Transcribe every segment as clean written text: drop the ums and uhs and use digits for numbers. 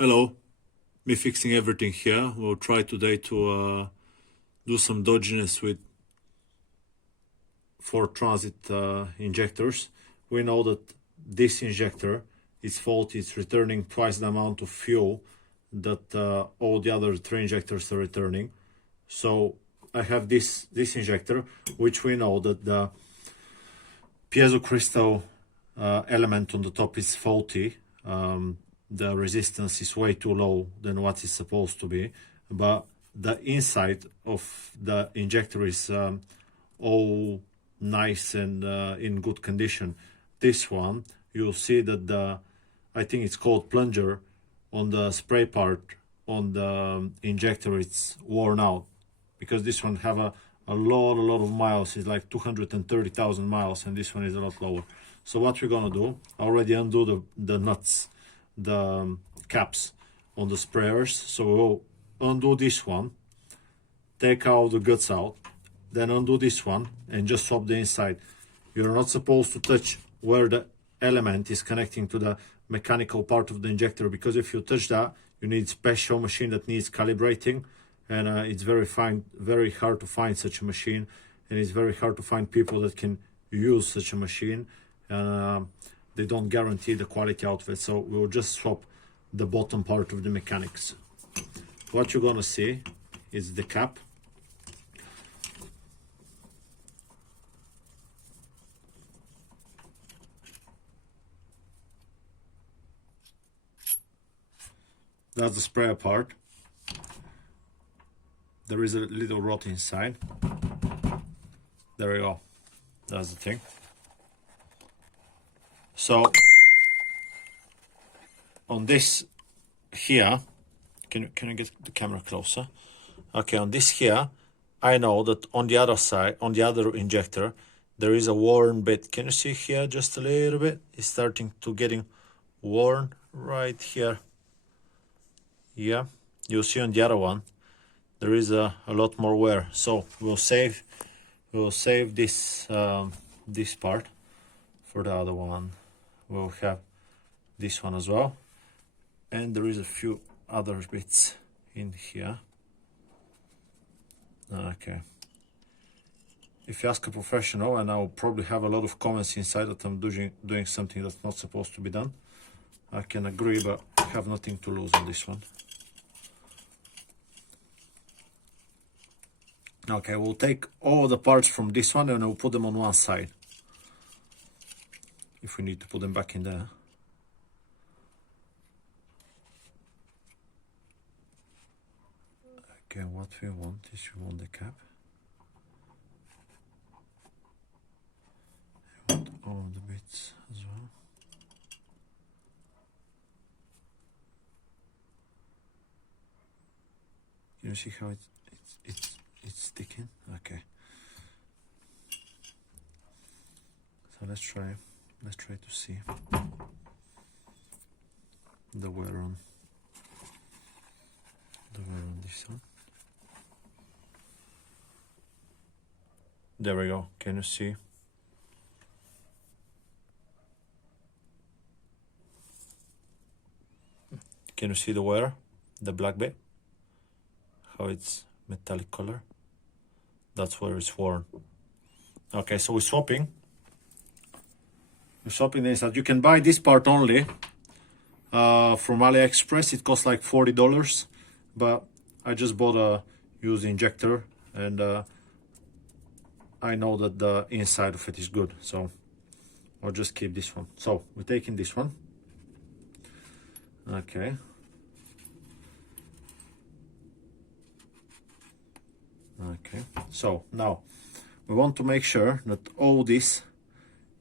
Hello, me fixing everything here. We'll try today to do some dodginess with 4-transit injectors. We know that this injector is faulty. It's returning twice the amount of fuel that all the other 3 injectors are returning. So I have this injector, which we know that the piezo crystal element on the top is faulty. The resistance is way too low than what it's supposed to be, but the inside of the injector is all nice and in good condition. This one, you'll see that I think it's called plunger, on the spray part on the injector, it's worn out, because this one have a lot of miles. It's like 230,000 miles, and this one is a lot lower. So what we're gonna do, I already undo the nuts, the caps on the sprayers. So we'll undo this one, take out the guts out, then undo this one and just swap the inside. You're not supposed to touch where the element is connecting to the mechanical part of the injector, because if you touch that, you need special machine that needs calibrating, and it's very hard to find such a machine, and it's very hard to find people that can use such a machine. They don't guarantee the quality out of it. So we'll just swap the bottom part of the mechanics. What you're gonna see is the cap. That's the sprayer part. There is a little rot inside. There we go. That's the thing. So on this here, can I get the camera closer? Okay, on this here, I know that on the other side, on the other injector, there is a worn bit. Can you see here just a little bit? It's starting to getting worn right here. Yeah, you'll see on the other one, there is a lot more wear. So we'll save this this part for the other one. We'll have this one as well, and there is a few other bits in here. Okay, if you ask a professional, and I'll probably have a lot of comments inside that I'm doing something that's not supposed to be done, I can agree, but I have nothing to lose on this one. Okay, we'll take all the parts from this one and we'll put them on one side, if we need to put them back in there. Okay, what we want is we want the cap. We want all the bits as well. Can you see how it's sticking? Okay. So let's try to see the wear on this one. There we go. Can you see? Can you see the wear? The black bit? How it's metallic color? That's where it's worn. Okay, so we're swapping the inside. You can buy this part only from AliExpress. It costs like $40, but I just bought a used injector, and I know that the inside of it is good, so I'll just keep this one. So we're taking this one. Okay. Okay, so now we want to make sure that all this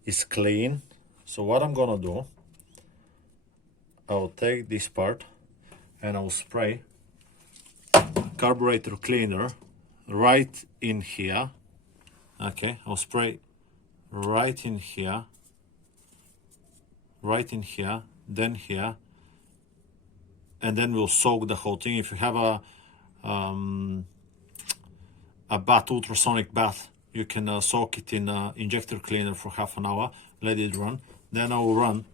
is clean. So what I'm gonna do, I'll take this part and I'll spray carburetor cleaner right in here. Okay, I'll spray right in here, then here, and then we'll soak the whole thing. If you have a bath, ultrasonic bath, you can soak it in injector cleaner for half an hour, let it run. Then I will run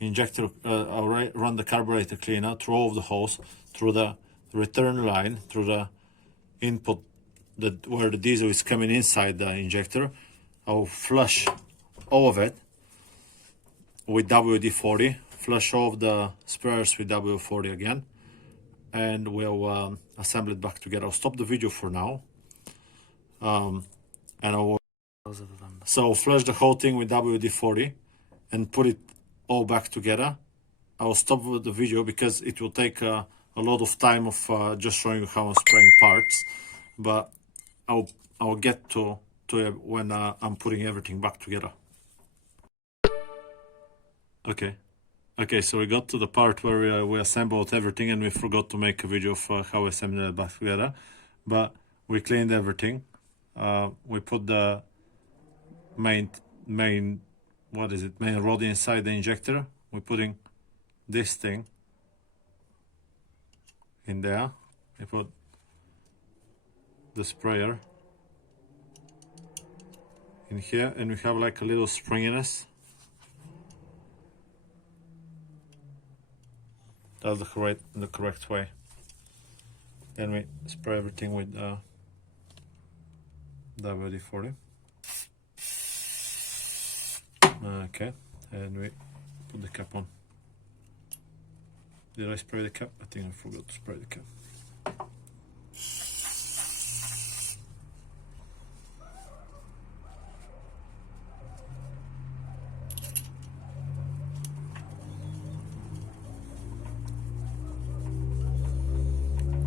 injector, I'll run the carburetor cleaner through all of the hose, through the return line, through the input where the diesel is coming inside the injector. I'll flush all of it with WD-40, flush all of the sprayers with WD-40 again, and we'll assemble it back together. I'll stop the video for now, and I'll flush the whole thing with WD-40 and put it all back together. I'll stop the video because it will take a lot of time of just showing you how I'm spraying parts, but I'll get to it when I'm putting everything back together. Okay, so we got to the part where we assembled everything, and we forgot to make a video of how we assembled it back together, but we cleaned everything. We put the main rod inside the injector. We're putting this thing in there. We put the sprayer in here, and we have like a little springiness. That's the correct way. Then we spray everything with WD-40. Okay, and we put the cap on. Did I spray the cap? I think I forgot to spray the cap.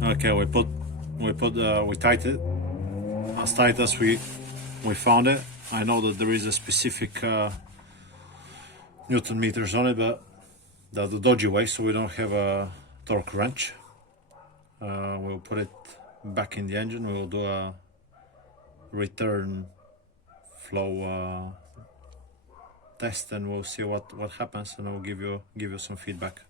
Okay, we tightened it as tight as we found it. I know that there is a specific Newton meters on it, but that's the dodgy way, so we don't have a torque wrench. We'll put it back in the engine. We'll do a return flow test, and we'll see what happens, and I'll give you some feedback.